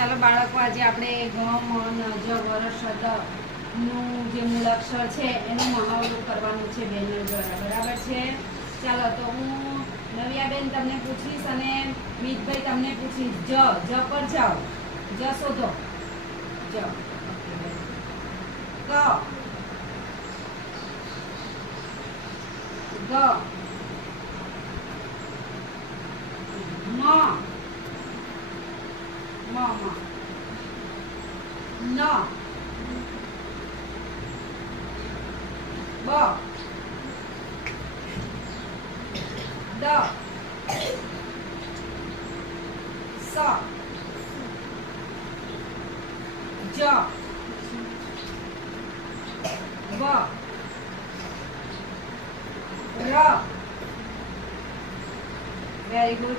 ચાલો બાળકો, આજે આપણે ગ મ ન જ વર ષ દ નું જે મૂળાક્ષર છે એનું મહાવરું કરવાનું છે બેન દ્વારા. બરાબર છે? ચાલો, તો હું નવ્યાબેન તમને પૂછીશ અને મિતભાઈ તમને પૂછીશ. જ પર જાઓ. જ શોધો. જ. ક. ગ. મ. મ. ન. બ. દ. સ. જ. વ. ર. Very good.